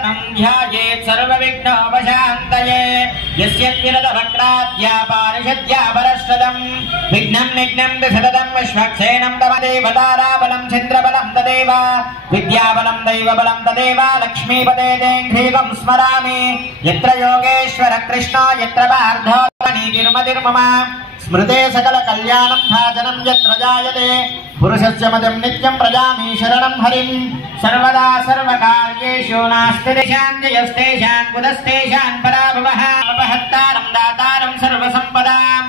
नारायणं ध्यायेत् सर्वविघ्नोपशान्तये यस्य विरदवक्त्राद्या पारिषद्या परश्रदं विघ्नं निघ्नं सततं विश्वक्सेनं तव देवताराबलं चन्द्रबलं तदेव विद्याबलं दैवबलं तदेव लक्ष्मीपते तेऽङ्घ्रिकं स्मरामि यत्र योगेश्वर कृष्णो यत्र पार्थो नीतिर्मतिर्मम स्मृते सकल कल्याणं भाजनं यत्र जायते पुरुषस्य मदं नित्यं प्रजामि शरणं हरिं सर्वदा सर्वकार्येषु नास्ति देशान् जयस्तेषान् कुतस्तेषान् पराभवः अपहत्तारं दातारं सर्वसम्पदां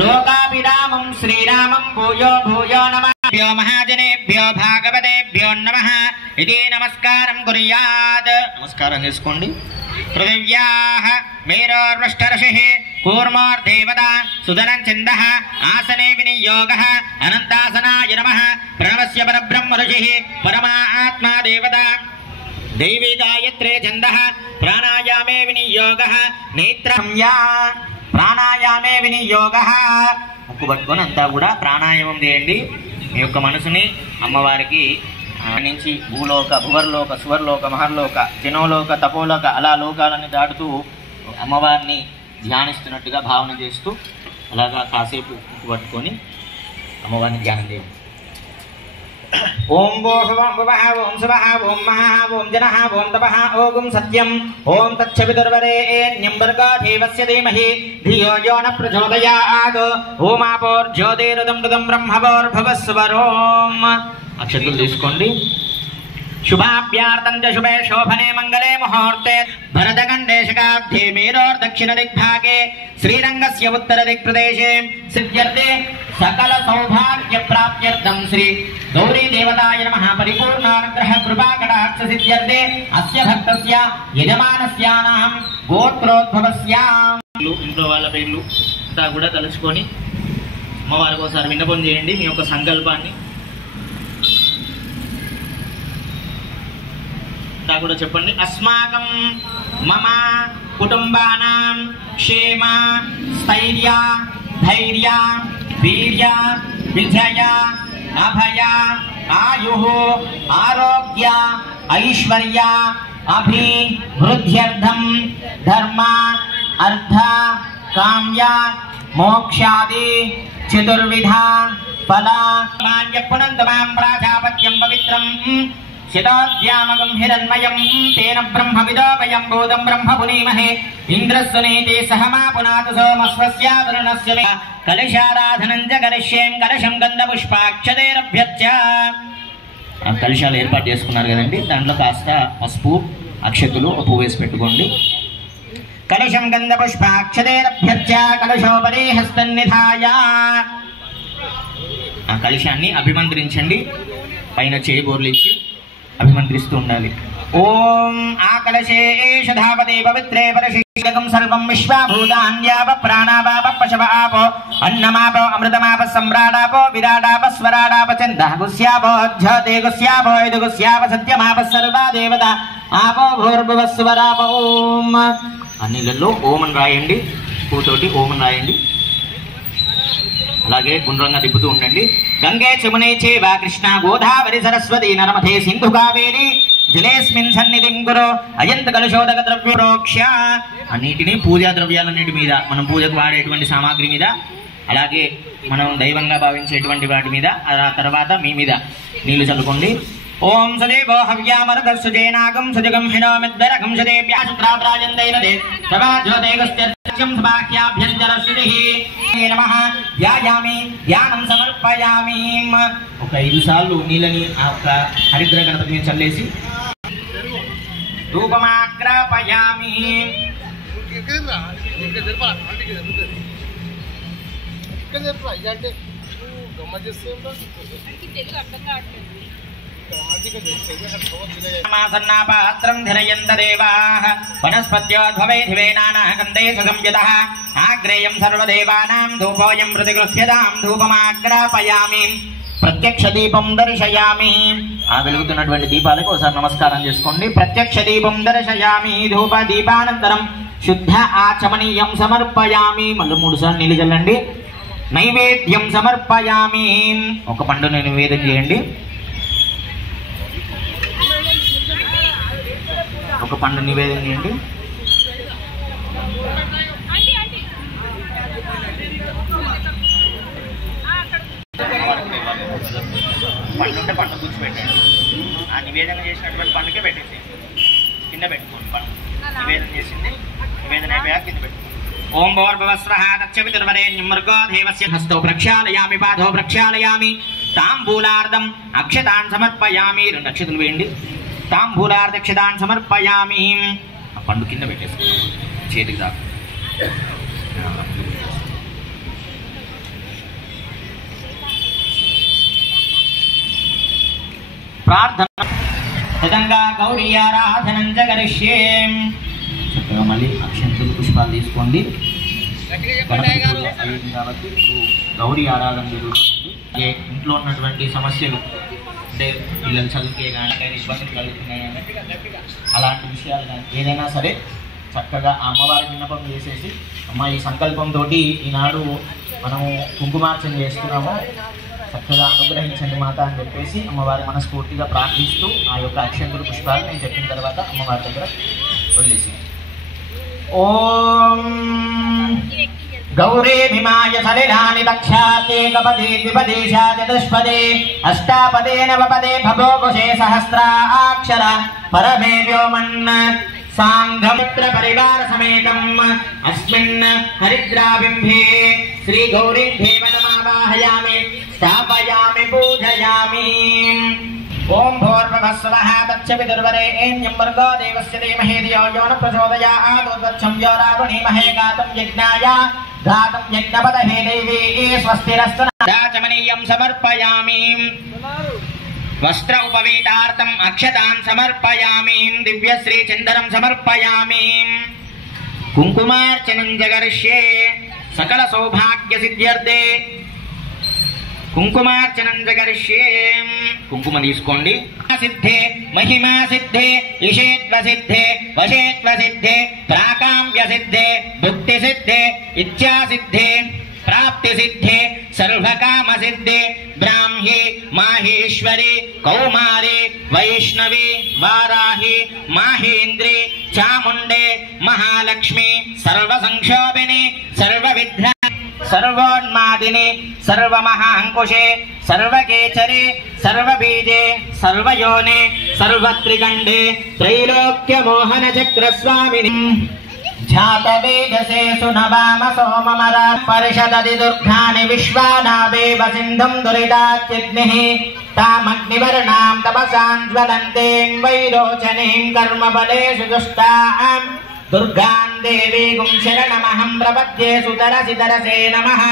लोकाभिरामं श्रीरामं भूयो भूयो नमः महाजनेभ्यो भागवतेभ्यो नमः इति नमस्कारं कुर्यात् नमस्कारं చేసుకోండి पृथिव्याः मेरोर्वष्टर्षिः कूर्मोर्देवता सुदनञ्छन्दः आसने विनियोगः अनन्तासनाय नमः प्रणवस्य परब्रह्म ऋषिः परमा आत्मा देवता दैवी गायत्रे छन्दः प्राणायामे विनियोगः नेत्रसंज्ञा ప్రాణాయామే వినియోగః ముక్కు పట్టుకొని అంతా కూడా ప్రాణాయామం చేయండి మీ యొక్క మనసుని అమ్మవారికి నుంచి భూలోక భువర్లోక సువర్లోక మహర్లోక జనోలోక తపోలోక అలా లోకాలని దాటుతూ అమ్మవారిని ధ్యానిస్తున్నట్టుగా భావన చేస్తూ అలాగా కాసేపు ముక్కు పట్టుకొని అమ్మవారిని ధ్యానం చేయండి ओम वो भवः ओम शिवः ओम महा ओम जनः ओम तपः ओम सत्यम ओम तच्छविदुर्वरेण्यं भर्गो देवस्य धीमहि धियो यो न प्रचोदयात् ओम आपोर्ज्योतिरुदं दुदं ब्रह्मवोर्भवस्वरोम अक्षतुలు తీసుకోండి शुभाभ्यार्थं च शुभे शोभने मंगले मुहूर्ते भरतखण्डेशकाब्धे मेरोर्दक्षिणदिग्भागे श्रीरंगस्य उत्तरदिक्प्रदेशे सिद्ध्यर्थे सकल सौभाग्य प्राप्त्यर्थं श्री गौरी देवताय नमः परिपूर्णानुग्रह कृपा कटाक्ष सिद्ध्यर्थे अस्य भक्तस्य यजमानस्यानां గోత్రోద్భవస్యాం ఇంట్లో వాళ్ళ పేర్లు అంతా కూడా తలుచుకొని అమ్మవారికి ఒకసారి విన్నపం చేయండి మీ యొక్క సంకల్పాన్ని అంతా కూడా చెప్పండి अस्माकं मम कुटुंबानां क्षेम स्थैर्य धैर्य वीर्य विजय अभय आयुः आरोग्य ऐश्वर्य अभिवृद्ध्यर्थं धर्म अर्थ काम्य मोक्षादि चतुर्विधा फला पुनन्तमां प्राजापत्यं पवित्रं शिताद्यामगं हिरण्मयं तेन ब्रह्मविदो वयं भूतं ब्रह्म पुनीमहे इन्द्रस्वनेते सहमा पुनातु सोमस्वस्य वरुणस्य मे कलशाराधनं च करिष्यें कलशं गन्धपुष्पाक्षतेरभ्यर्च కలశాలు ఏర్పాటు చేసుకున్నారు కదండి దాంట్లో కాస్త పసుపు అక్షతులు పువ్వు వేసి పెట్టుకోండి కలశం గంధపుష్పాక్షతేరభ్యర్చ కలశోపరి హస్తన్నిధాయ ఆ కలశాన్ని అభిమంత్రించండి పైన చేయి బోర్లిచ్చి అభిమంత్రిస్తూ ఉండాలి ఓం ఆకలశేష ధావతే పవిత్రే పరశీలకం సర్వం విశ్వభూతాన్యావ ప్రాణావాప పశవ ఆపో అన్నమాపో అమృతమాప సమ్రాడాపో విరాడాప స్వరాడాప చందః గుస్యాపో ఝతే గుస్యాపో ఇదు గుస్యాప సత్యమాప సర్వా దేవత ఆపో భూర్భువ స్వరాప ఓం అన్నిలలో ఓం అని రాయండి పూతోటి ఓం అని రాయండి అలాగే గుండ్రంగా తిప్పుతూ ఉండండి గంగే చమునే చేవ కృష్ణ గోదావరి సరస్వతి నర్మదే సింధు కావేరి జలేస్మిన్ సన్నిధిం గురు అయంత కలుషోదక ద్రవ్యోక్ష అన్నిటినీ పూజా ద్రవ్యాలన్నిటి మీద మనం పూజకు వాడేటువంటి సామాగ్రి మీద అలాగే మనం దైవంగా భావించేటువంటి వాటి మీద ఆ తర్వాత మీ మీద నీళ్లు చల్లుకోండి ఓం సదేవో హవ్యామరదస్సుజేనాగం సుజగం హినోమిద్వరగం సదేవ్యాసుత్రాప్రాజందైనదే సవాజ్యోదేగస్త్యర్చం సభాఖ్యాభ్యంజరశ్రుతిః నమః ధ్యాయామి ధ్యానం సమర్పయామి ఒక 5 సార్లు నీళ్ళని ఆ ఒక హరిద్ర గణపతి మీద చల్లేసి ధూపమాగ్రాపయామి సన్నాపాత్రం ధరయంత దేవాః వనస్పత్యోద్భవే దివే నానాగంధే సుసంయుతః ఆగ్రేయం సర్వదేవానాం ధూపోయం ప్రతిగృహ్యతాం ధూపమాగ్రాపయామి ప్రత్యక్ష దీపం దర్శయామి ఆ వెలుగుతున్నటువంటి దీపాలకు ఒకసారి నమస్కారం చేసుకోండి ప్రత్యక్ష దీపం దర్శయామి ధూప దీపానంతరం శుద్ధ ఆచమనీయం సమర్పయామి మళ్ళీ 3 సార్లు నీళ్ళు చల్లండి నైవేద్యం సమర్పయామి ఒక పండుని నివేదన చేయండి ఒక పండు నివేదన చేయండి. పండు ఉంటే పండు కూర్చోబెట్టండి. ఆ నివేదన చేసినటువంటి పండుగే పెట్టేసి కింద పెట్టుకోండి. పండు నివేదన చేసింది, నివేదన అయిపోయాక కింద పెట్టుకోండి. ఓం భోర్భవస్వః తచ్చవితుర్వరేణ్యం మృగో దేవస్య హస్తౌ ప్రక్షాళయామి పాదౌ ప్రక్షాళయామి తాంబూలార్ధం అక్షతాన్ సమర్పయామి. 2 అక్షతలు వేయండి. తాంబూలార్ధ అక్షతాన్ సమర్పయామి. ఆ పండు కింద పెట్టేసుకున్నాం, చేతికి దాకా. ప్రార్థన విధంగా గౌరీ ఆరాధనం జగరిష్యే. చక్కగా మళ్ళీ అక్షంతులు పుష్పాలు తీసుకోండి. కాబట్టి గౌరీ ఆరాధన జరుగుతుంది. ఇంట్లో ఉన్నటువంటి సమస్యలు అంటే పిల్లలు చదువుకే కానీ ఇబ్బందులు కలుగుతున్నాయని అలాంటి విషయాలు కానీ ఏదైనా సరే చక్కగా ఆ అమ్మవారి విన్నపం చేసేసి, అమ్మ ఈ సంకల్పంతో ఈనాడు మనము కుంకుమార్చన చేస్తున్నాము, చక్కగా అనుగ్రహించండి మాత అని చెప్పేసి అమ్మవారి మనస్ఫూర్తిగా ప్రార్థిస్తూ ఆ యొక్క అక్షంతుల పుష్పాలు నేను చెప్పిన తర్వాత అమ్మవారి దగ్గర వదిలేసి ఓం గౌరీ భీమాయ సలిలాని లక్షాతే కపదే ద్విపదేశా చతుష్పదే అష్టాపదే నవపదే భవోకుశే సహస్రాక్షర పరమే వ్యోమన్ సాంఘమిత్ర పరివార సమేతం అస్మిన్ హరిద్రాబింబే శ్రీ గౌరీ దేవతమావాహయామి స్థాపయామి పూజయామి. ఓం భోర్భవస్వః తచ్చవితుర్వరేణ్యం భర్గో దేవస్య ధీమహి ధియో యో నః ప్రచోదయాత్ ఉద్వచ్చం యోరావృణీమహే గాతం యజ్ఞాయ గాతం యజ్ఞపదహే దేవీ స్వస్తిరస్తు రాజమనీయం సమర్పయామి. వస్త్ర ఉపవీతార్థం అక్షతాన్ సమర్పయామి. దివ్యశ్రీ చందనం సమర్పయామి. కుంకుమార్చనం జగరిష్యే. సకల సౌభాగ్య సిద్ధ్యర్థే కుంకుమార్చనం జగరిష్యే. కుంకుమ తీసుకోండి. సిద్ధే మహిమా సిద్ధే ఇషేత్వ సిద్ధే వశేత్వ సిద్ధే ప్రాకామ్య సిద్ధే భుక్తి సిద్ధే ఇచ్ఛా సిద్ధే ప్రాప్తి సిద్ధే సర్వకామ సిద్ధే బ్రాహ్మీ మాహేశ్వరి కౌమారి వైష్ణవి వారాహి మాహేంద్రి చాముండే మహాలక్ష్మి సర్వ సంక్షోభిని సర్వవిఘ్న సర్వోన్మాదిని సర్వమహాంకుశే సర్వకేచరి సర్వబీజే సర్వయోనే సర్వత్రికండే త్రైలోక్యమోహన చక్రస్వామిని ఝాతవేదసే సునవామ సోమమర పరిషదది దుర్గాని విశ్వానావేవ సింధుం దురితాత్యగ్నిః తామగ్నివర్ణాం తపసాం జ్వలంతేం వైరోచనీం కర్మఫలేషు దుష్టాం దుర్గాం దేవీగుం శరణమహం ప్రపద్యే సుతరసితరసే నమః.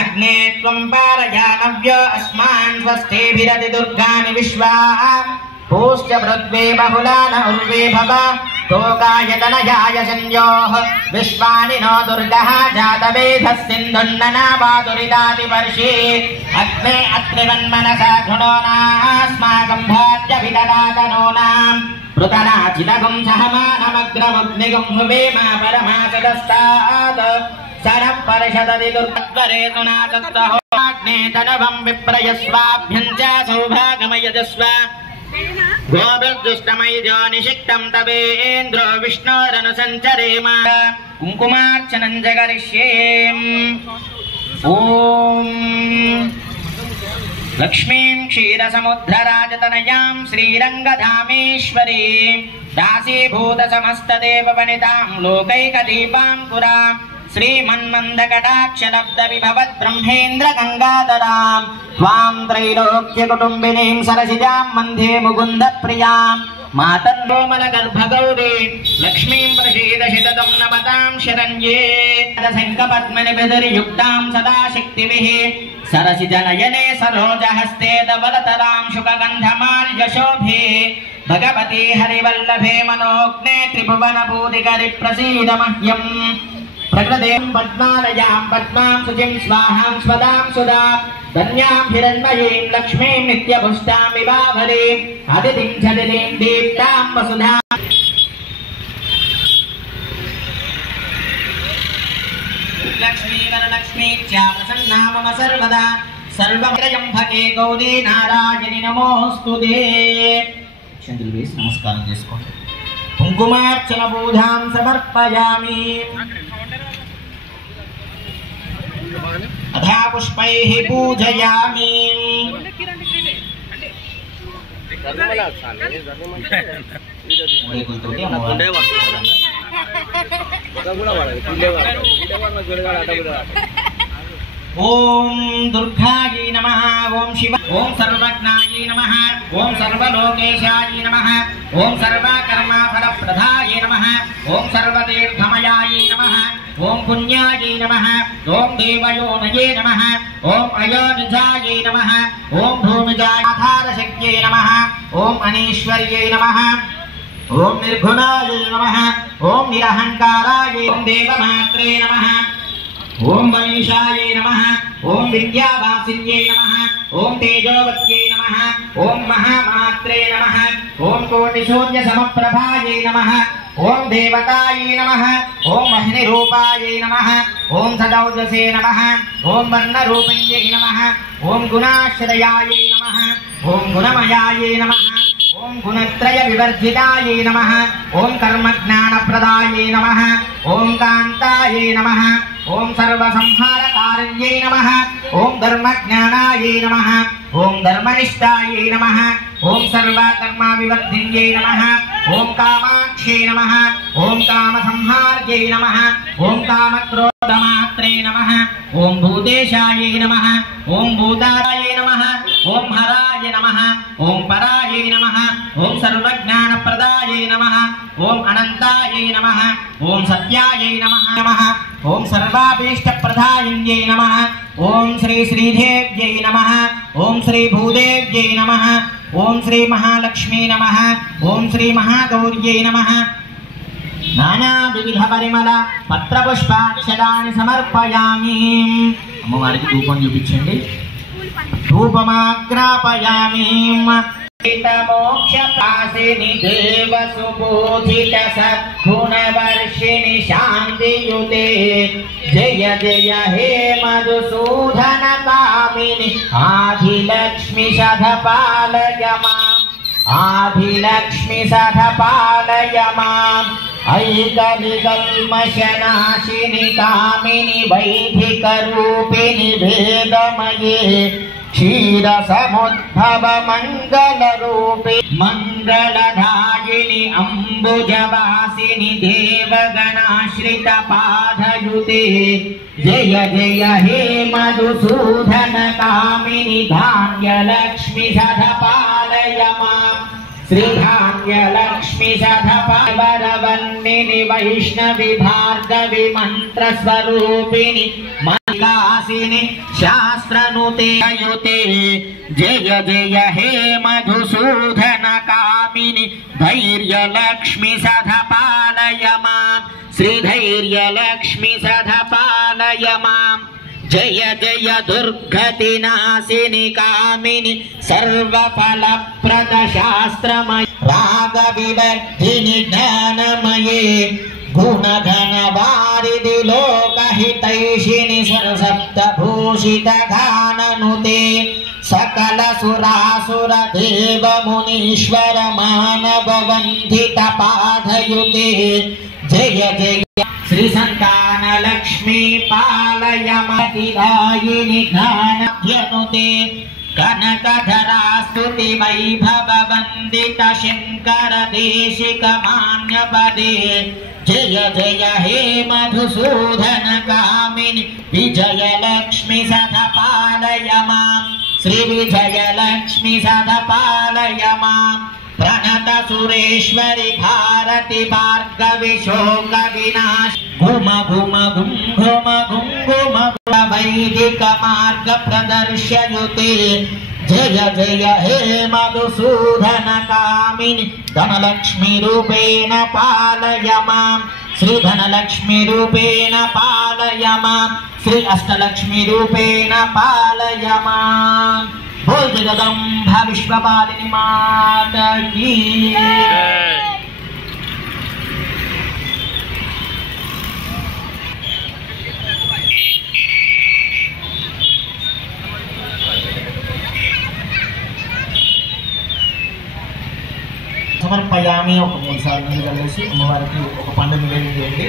అగ్నే త్వం పారయానవ్యో అస్మాన్ స్వస్థేభిరతి దుర్గాని విశ్వా పూష్ట పృథ్వీ బహుళాన ఉర్వే భవ తోకాయతనయాయ సంయోః విశ్వాని నో దుర్గః జాతవేధః సింధున్ననావాదురిదాతి వర్షే. అగ్నే అత్రివన్మనసా ధృణోనాస్మాకం భాగ్యవిదదాతనూనాం పృతనాచితగం సహమానమగ్రమగ్నిగం హువేమా పరమాసదస్తాత్ సరః పరిషదది దుర్గద్వరే సునాతత్తహోగ్నే తనవం విప్రయస్వాభ్యం చ సౌభాగమయజస్వ గోభిర్దుష్టమయజో నిషిక్తం తవేంద్రో విష్ణోరను సంచరేమ. కుంకుమార్చనం జగరిష్యే. ఓం లక్ష్మీం క్షీరసముద్రరాజతనయాం శ్రీరంగధామేశ్వరీం దాసీభూత సమస్తదేవ వనితాం లోకైకదీపాంకురాం శ్రీమన్మందకటాక్షలబ్ధ విభవత్ బ్రహ్మేంద్ర గంగాధరాం త్వాం త్రైలోక్య కుటుంబినీం సరసిజాం మంధ్యే ముకుంద ప్రియాం మాతర్లోమల గర్భగౌరీ లక్ష్మీం ప్రసీద శతతం నమతాం శరణ్యే. శంఖపద్మని బిదుర్యుక్తాం సదా శక్తిభిః సరసిజనయనే సరోజహస్తే ధవలతరాం శుకగంధమాల్యశోభే భగవతి హరివల్లభే మనోజ్ఞే త్రిభువన భూదికరి ప్రసీద మహ్యం. ప్రకృతిం పద్మాలయాం పద్మాం శుచిం స్వాహాం స్వదాం సుధాం ధన్యాం హిరణ్మయీం లక్ష్మీం నిత్యపుష్టాం వివాహరీం అదితిం చదితిం దీప్తాం వసుధాం. లక్ష్మీ వరలక్ష్మీ చ ప్రసన్నా మమ సర్వదా సర్వత్రయంభకే గౌరీ నారాయణి నమోస్తుతే. చంద్రులు వేసి నమస్కారం చేసుకోండి. कुङ्कुमार्चन पूजां समर्पयामि। अथा पुष्पैः पूजयामि। ओम दुर्गायै नमः। ओम शिव ओम सर्वज्ञायै नमः। ओम सर्वलोकेशायै नमः। ओम सर्वकर्मफलप्रदायै नमः। ओम सर्वतीर्थमयायै नमः। ओम पुण्यायै नमः। ओम देवयोनये नमः। ओम अयोनिजायै नमः। ओम भूमिजाय आधारशक्त्यै नमः। ओम अनीश्वर्यै नमः। ओम निर्गुणायै नमः। ओम निरहंकारायै ओम देवमात्रे नमः। ओम गणेशायै नमः। ओम विद्यावासिन्यै नमः। ओम तेजोवत्यै नमः। ओम महामात्रे नमः। ओम कोटिसूर्यसमप्रभायै नमः। ओम देवतायै नमः। ओम महिनीरूपायै नमः। ओम सदौजसे नमः। ओम वर्णरूपिण्यै नमः। ओम गुणाश्रयायै नमः। ओम गुणमयायै नमः। ओम गुणत्रय विवर्जितायै नमः। ओम कर्मज्ञानप्रदायै नमः। ओम कान्तायै नमः। ओम सर्वसंहारकारिण्यै नमः। ओम धर्मज्ञानायै नमः। ओम धर्मनिष्ठायै नमः। ओम सर्वकर्मविवर्धिन्यै नमः। ओम कामाक्ष्यै नमः। ओम कामसंहार्यै नमः। ओम कामक्रोधमात्रे नमः। ओम भूतेशायै नमः। ओम भूताय नमः। ओम हराय नमः। ओम पराय नमः। ओम सर्वज्ञानप्रदाय नमः। ओम अनन्ताय नमः। ओम सत्याय नमः। ओम सर्वाभीष्टप्रदायिन्यै नमः। ओम श्री श्रीदेव्यै नमः। ओम श्री भूदेव्यै नमः। ओम श्री महालक्ष्मी नमः। ओम श्री महागौर्यै नमः। नानाविध परिमल पत्रपुष्पाक्षराणि समर्पयामि। అమ్మవారికి ధూపం చూపించండి. ధూపమాగ్రాపయామి. मोक्षपासिनि देव सुबोधित सद्गुणवर्षिणि शान्तियुते जय जय हे मधुसूदन कामिनि आदिलक्ष्मी सधपालय माम्। आदिलक्ष्मी सधपालय माम्। ऐकलिकल्मषनाशिनि कामिनि वैदिकरूपिणि वेदमये क्षीरसमुद्भव मंगलरूपे मंगलदायिनि अम्बुजवासिनि देवगणाश्रित पादयुते जय जय हे मधुसूदन कामिनि धान्यलक्ष्मी सधपालय माम्। श्रीधान्यलक्ष्मी सधपालवरवन्निनि वैष्णवी भार्गवी मंत्रस्वरूपिणि मल्लिकासिनि शास्त्रनुते युते जय जय हे मधुसूदन कामिनि धैर्यलक्ष्मी सधपालय माम्। श्रीधैर्यलक्ष्मी सधपालय माम्। जय जय दुर्गतिनाशिनि कामिनि सर्वफलप्रद शास्त्रमय रागविवर्धिनि ज्ञानमये गुणधन वारिधि लोकहितैषिणि सरसप्तभूषित गाननुते सकल सुरासुर देव मुनीश्वर मानव वन्दित पादयुते जय जय श्री संतान लक्ष्मी पालय मतिदायिनि ज्ञानध्यनुते कनकधरा स्तुति वैभव वन्दित शंकर देशिक मान्यपदे जय जय हे मधुसूदन कामिनि विजयलक्ष्मी सधपालय माम्। श्री विजयलक्ष्मी सधपालय माम्। प्रणत सुरेश्वरी भारती भार्गवी शोक विनाश घुम घुम घुम घुम घुम घुम वैदिक मार्ग प्रदर्शयुते जय जय हे मधुसूदन कामिनि धनलक्ष्मी रूपेण पालय माम्। श्री धनलक्ष्मी रूपेण पालय माम्। श्री अष्टलक्ष्मी रूपेण पालय माम्। बोल जगदम्ब विश्वपालिनी माता की। సమర్పయామి. ఒక 3 సార్లు నీళ్ళు కలిసి అమ్మవారికి ఒక పండు నివేదన చేయండి.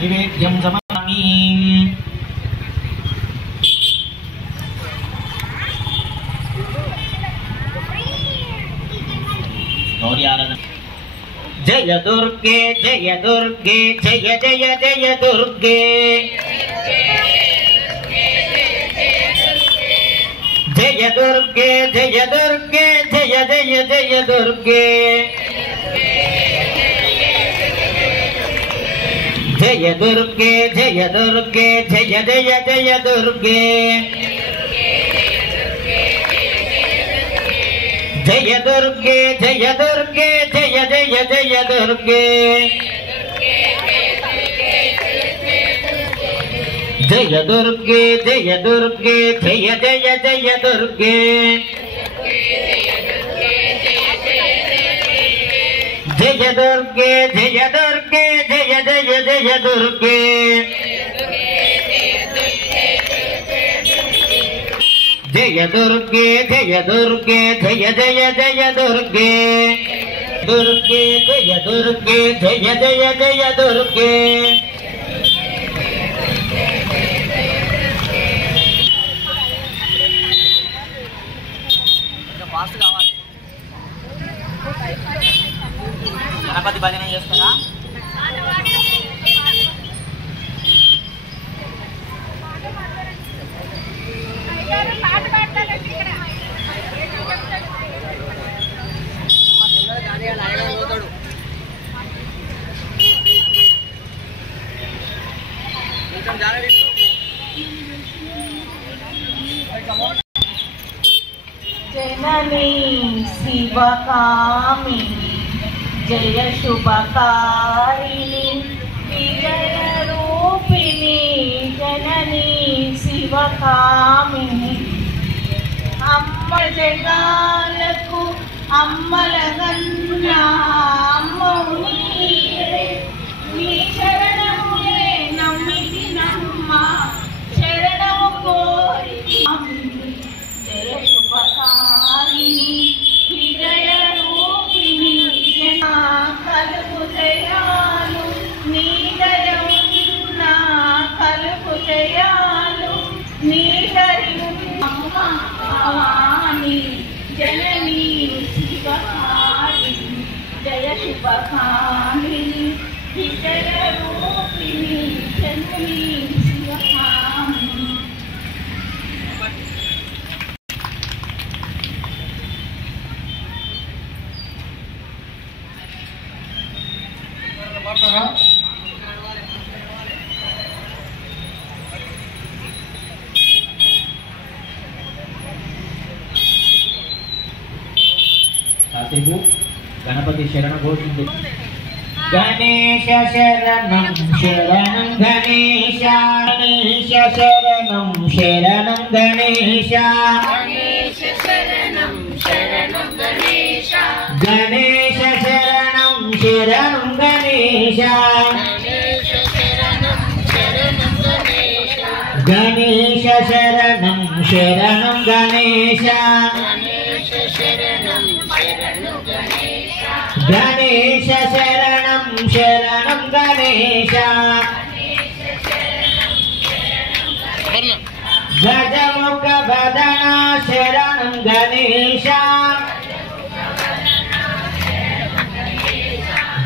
నివేద్యం సమర్పయామి. జయ దుర్గే జయ దుర్గే జయ జయ జయ దుర్గే జయ దుర్గే జయ దుర్గే జయ జయ జయ దుర్గే జయ దుర్గే జయ దుర్గే జయ జయ జయ దుర్గే జయ దుర్గే జయ దుర్గే జయ జయ జయ దుర్గే జయ దుర్గే జయ దుర్గే జయ జయ జయ దుర్గే జయ దుర్గే జయ దుర్గే జయ జయ జయ దుర్గే జయ దుర్గే జయ దుర్గే జయ జయ జయ దుర్గే దుర్గే జయ దుర్గే జయ జయ జయ దుర్గే ఫాస్ట్ కావాలి. గణపతి భజన చేస్తారా? జననీ శివకామిని జయ శుభకారిణి విజయ రూపిణి జననీ శివకామిని అమ్మ జగాలకు అమ్మలగన్న అమ్మవు నీవే. నీ శరణములే నమ్మితి నమ్మ శరణము కోరి జయ శుభకారిణి విజయ రూపిణి కలుపు జయాలు నీ దయమున్న కలుపు జయాలు నీ దయమున్న భవాని జననీ శివకారిణి జయ శుభకారిణి విజయ రూపిణి జననీ శివకారిణి. కాసేపు గణపతి శరణ ఘోషించు. గణేశ శరణం శరణం గణేశ గణేశ శరణం శరణం గణేశ గణేశ శరణం శరణం గణేశ గణేశ శరణం శరణం గణేశ గణేశ శరణం శరణం గణేశ గణేశ శరణం శరణం గణేశ గజముఖ వదన శరణం గణేశ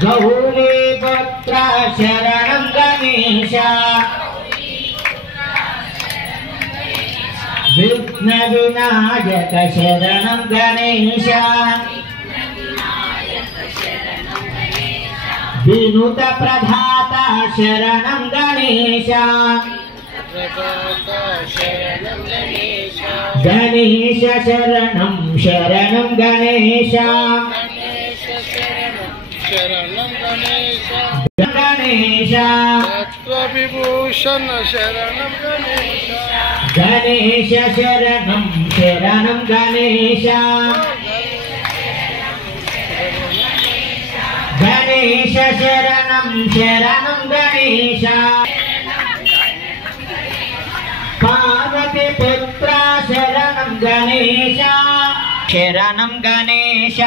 గౌరీ పుత్ర శరణం గణేశ విఘ్న వినాయక శరణం గణేశ వినుత ప్రధాత శరణం గణేశ గణేశ శరణం శరణం గణేశ గణేశ విభూషణ శరణం గణేశ గణేశ శరణం శరణం గణేశ గణేశ శరణం శరణం గణేశ పార్వతి పుత్ర శరణం गणेश शरणं गणेश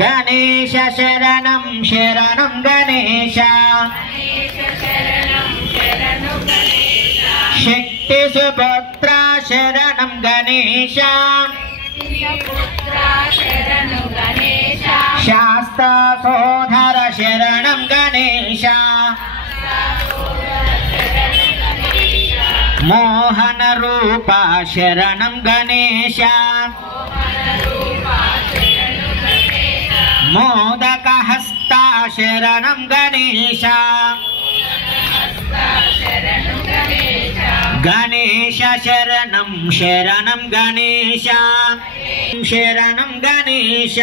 गणेश शरणं शरणं गणेश शक्ति सुपुत्रा शरणं गणेश शास्त्र सोधर शरणं गणेश मोहन रूपा शरणं गणेश मोदक हस्ता शरणं गणेश गणेश शरणं शरणं गणेश शरणं गणेश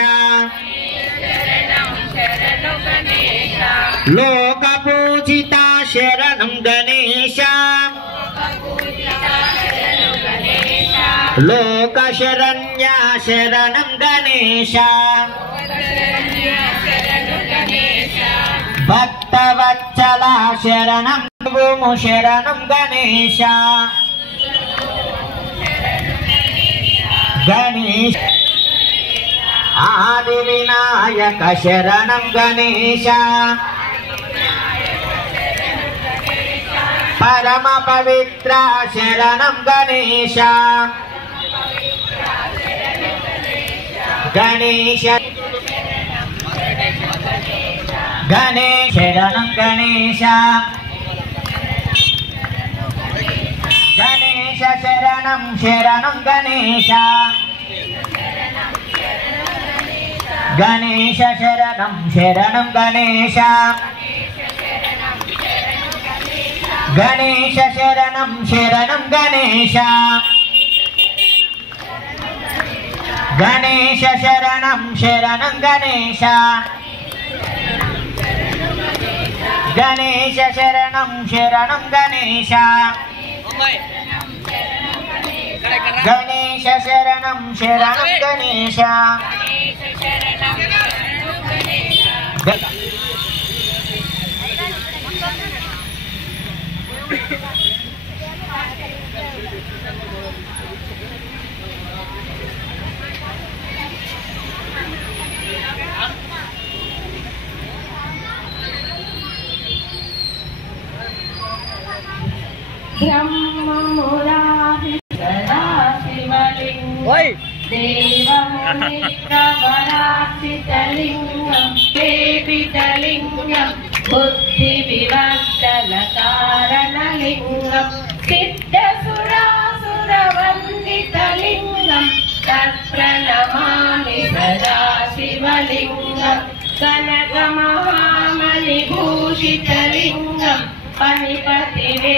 लोकपूजिता शरणं गणेश लोकशरण्या शरणं गणेश भक्तवत्सला शरणं भूमु शरणं गणेश गणेश आदिविनायक शरणं गणेश परम पवित्र शरणं गणेश गणेश गणेश शरणं गणेश गणेश शरणं शरणं गणेश गणेश शरणं शरणं गणेश गणेश शरणं शरणं गणेश गणेश शरणं शरणं गणेश गणेश शरणं शरणं गणेश गणेश शरणं शरणं गणेश ब्रह्ममुरारि सदाशिवलिङ्गं देवमुनिप्रवरार्चितलिङ्गं देवितलिङ्गं बुद्धिविवर्धनकारणलिङ्गं सिद्धसुरासुरवन्दितलिङ्गं तत्प्रणमामि सदाशिवलिङ्गं कनकमहामणिभूषितलिङ्गं पनिपतिवे